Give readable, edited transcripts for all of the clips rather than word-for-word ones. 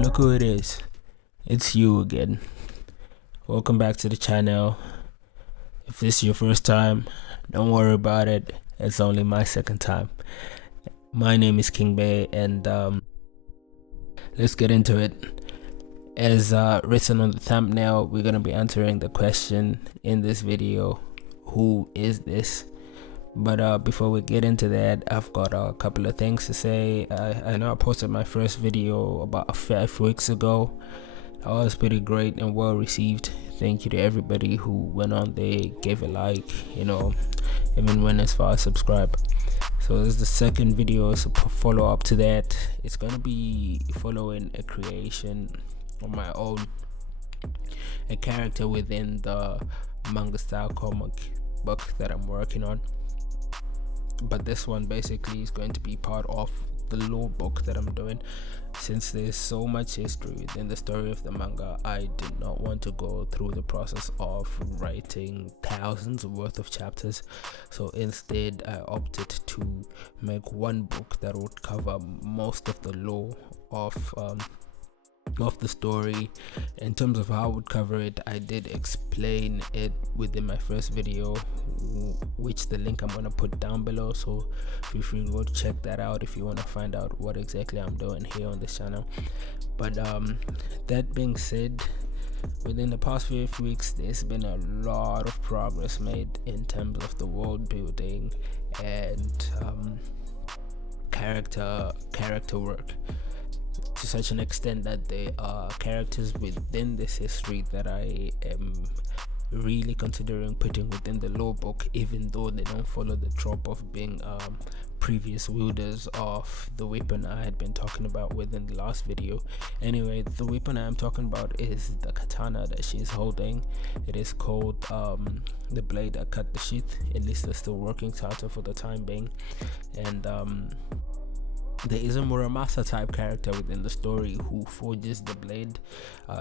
look who it is. It's you again. Welcome back to the channel. If this is your first time, don't worry about it. It's only my second time. My name is King Bay, and let's get into it. As written on the thumbnail, we're going to be answering the question in this video, who is this? But before we get into that, I've got a couple of things to say. I know I posted my first video about 5 weeks ago. It was pretty great and well received. Thank you to everybody who went on there, gave a like, even went as far as subscribe. So this is the second video, as a follow up to that. It's going to be following a creation of my own, a character within the manga style comic book that I'm working on. But this one basically is going to be part of the lore book that I'm doing. Since there's so much history within the story of the manga, I did not want to go through the process of writing thousands worth of chapters. So instead I opted to make one book that would cover most of the lore of the story. In terms of how I would cover it, I did explain it within my first video, which the link I'm going to put down below, so feel free to go check that out if you want to find out what exactly I'm doing here on this channel. But that being said, within the past few weeks there's been a lot of progress made in terms of the world building and character work, to such an extent that there are characters within this history that I am really considering putting within the lore book, even though they don't follow the trope of being previous wielders of the weapon I had been talking about within the last video. Anyway, the weapon I'm talking about is the katana that she's holding. It is called the blade that cut the sheath. At least the still working title for the time being. And there is a Muramasa type character within the story who forges the blade.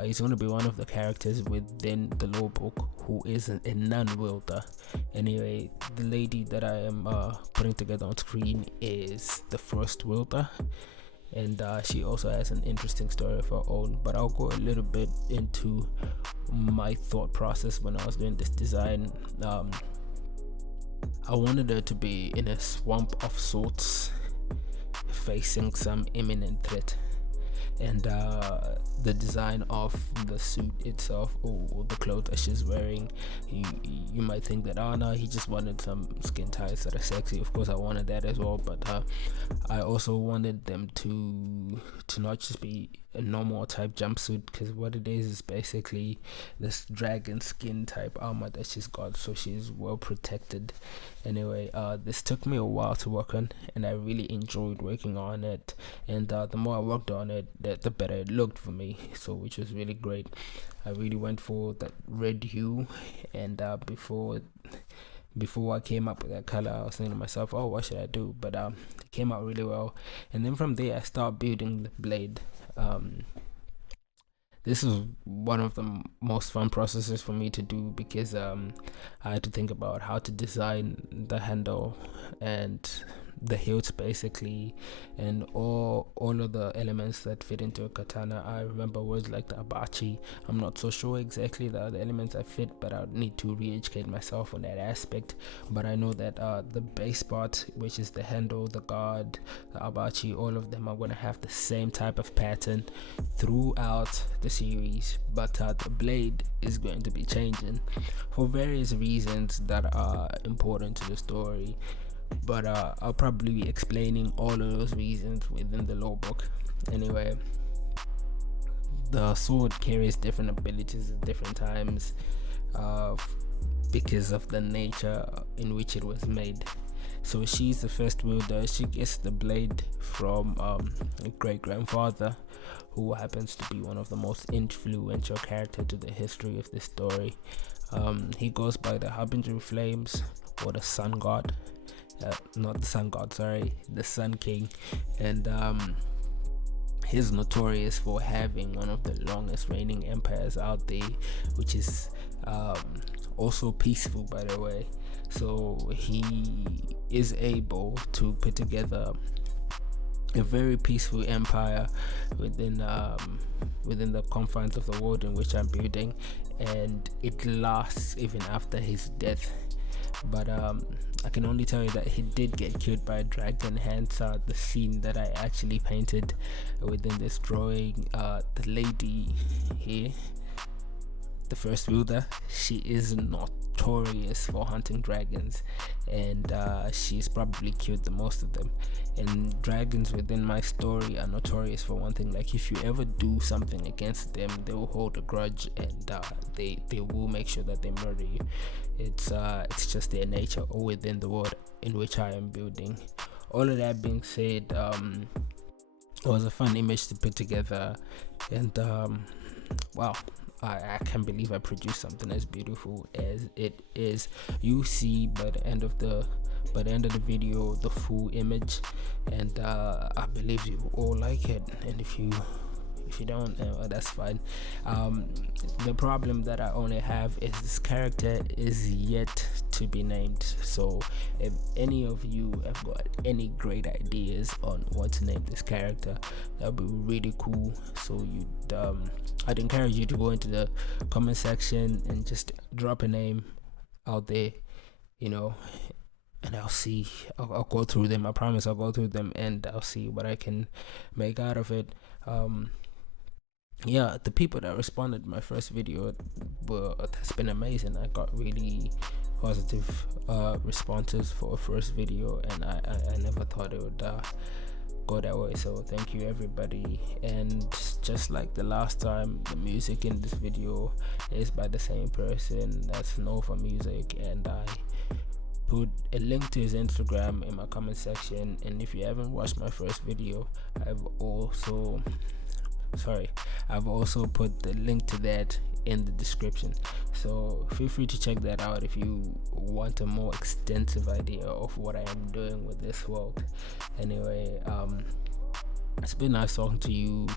He's going to be one of the characters within the lore book who is a non-wielder. Anyway, the lady that I am putting together on screen is the first wielder, and she also has an interesting story of her own. But I'll go a little bit into my thought process when I was doing this design. I wanted her to be in a swamp of sorts, facing some imminent threat, and the design of the suit itself, or the clothes that she's wearing, you might think that, oh no, he just wanted some skin tights that are sexy. Of course I wanted that as well, but I also wanted them to not just be a normal type jumpsuit, because what it is basically this dragon skin type armor that she's got, so she's well protected. Anyway, this took me a while to work on, and I really enjoyed working on it, and the more I worked on it, the better it looked for me, so which was really great. I really went for that red hue, and before I came up with that color, I was thinking to myself, oh, what should I do? But it came out really well, and then from there I started building the blade. This is one of the most fun processes for me to do, because I had to think about how to design the handle and the hilt basically, and all of the elements that fit into a katana. I remember words like the abachi. I'm not so sure exactly the other elements that fit, but I need to re-educate myself on that aspect. But I know that the base part, which is the handle, the guard, the abachi, all of them are going to have the same type of pattern throughout the series, but the blade is going to be changing for various reasons that are important to the story. But I'll probably be explaining all of those reasons within the lore book. Anyway, the sword carries different abilities at different times because of the nature in which it was made. So she's the first wielder. She gets the blade from a great-grandfather, who happens to be one of the most influential characters to the history of this story. He goes by the Harbinger Flames, or the Sun God. Not the Sun God, sorry, the Sun King. And he's notorious for having one of the longest reigning empires out there, which is also peaceful, by the way. So he is able to put together a very peaceful empire within the confines of the world in which I'm building, and it lasts even after his death. But I can only tell you that he did get killed by a dragon, hence the scene that I actually painted within this drawing. The lady here, the first wielder, she is notorious for hunting dragons, and she's probably killed the most of them. And dragons within my story are notorious for one thing: like, if you ever do something against them, they will hold a grudge, and they will make sure that they murder you. It's just their nature within the world in which I am building. All of that being said, it was a fun image to put together, and wow, I can't believe I produced something as beautiful as it is. You see by the end of the video the full image, and I believe you all like it. And if you don't, that's fine. The problem that I only have is this character is yet to be named. So if any of you have got any great ideas on what to name this character, that would be really cool. So I'd encourage you to go into the comment section and just drop a name out there, and I'll see. I'll go through them. I promise I'll go through them, and I'll see what I can make out of it. Yeah, the people that responded to my first video has been amazing. I got really positive responses for a first video, and I never thought it would go that way. So thank you, everybody. And just like the last time, the music in this video is by the same person. That's Nova Music, and I put a link to his Instagram in my comment section. And if you haven't watched my first video, I've also put the link to that in the description, so feel free to check that out if you want a more extensive idea of what I am doing with this world. Anyway, it's been nice talking to you.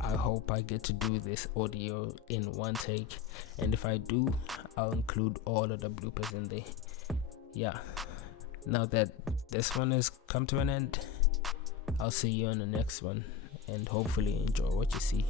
I hope I get to do this audio in one take, and if I do, I'll include all of the bloopers in there. Yeah, now that this one has come to an end, I'll see you on the next one, and hopefully enjoy what you see.